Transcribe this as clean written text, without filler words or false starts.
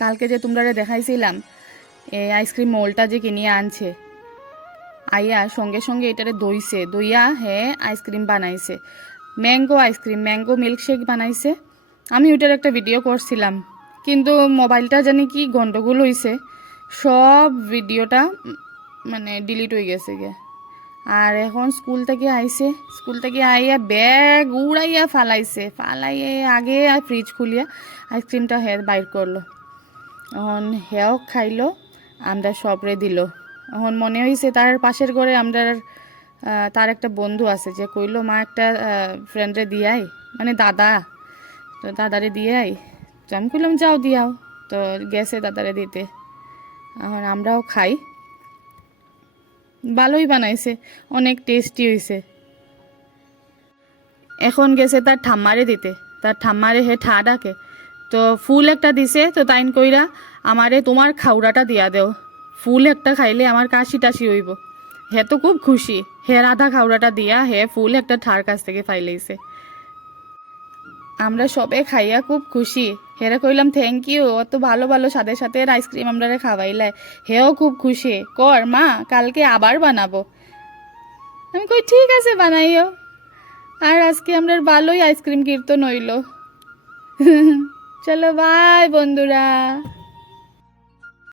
কালকে যে তোমরা দেখাইছিলাম এই আইসক্রিম মোলটা যে কিনিয়ে আনছে, আইয়া সঙ্গে সঙ্গে এটারে দইয়া হে আইসক্রিম বানাইছে, ম্যাঙ্গো আইসক্রিম, ম্যাঙ্গো মিল্কশেক বানাইছে। আমি ওইটার একটা ভিডিও করছিলাম, কিন্তু মোবাইলটা জানি কি গন্ডগোল হয়েছে, সব ভিডিওটা মানে ডিলিট হয়ে গেছে গে। আর এখন স্কুল থেকে আইছে, স্কুল থেকে আইয়া ব্যাগ উড়াইয়া ফালাইয়ে আগে ফ্রিজ খুলিয়া আইসক্রিমটা হে বাইর করলো। এখন হেও খাইলো, আমরা সবরে দিল। এখন মনে হয়েছে তার পাশের ঘরে আমরা তার একটা বন্ধু আছে যে কইলো মা একটা ফ্রেন্ডরে দিয়াই, মানে দাদা, তো দাদারে দিয়াই। তো আমি কইলাম যাও দিয়াও, তো গেছে দাদারে দিতে। এখন আমরাও খাই, ভালোই বানাইছে, অনেক টেস্টি হয়েছে। এখন গেছে তার ঠাম্মারে দিতে, তার ঠাম্মারে হে ঠা ডাকে, তো ফুল একটা দিছে। তো তাইন কইরা আমারে তোমার খাউড়াটা দিয়া দেও, ফুল একটা খাইলে আমার কাশি টাশি হইব। হে তো খুব খুশি, হে রাধা খাউড়াটা দিয়া হে ফুল একটা ঠার কাছ থেকে ফাইলাইছে। আমরা সবে খাইয়া খুব খুশি। হেরে কইলাম থ্যাংক ইউ, অত ভালো ভালো সাথে সাথে আইসক্রিম আমরা খাওয়াইলাই। হেও খুব খুশি, কর মা কালকে আবার বানাবো। আমি কই ঠিক আছে বানাইও। আর আজকে আমরা ভালোই আইসক্রিম কীর্তন হইল। চলো বাই বন্ধুরা।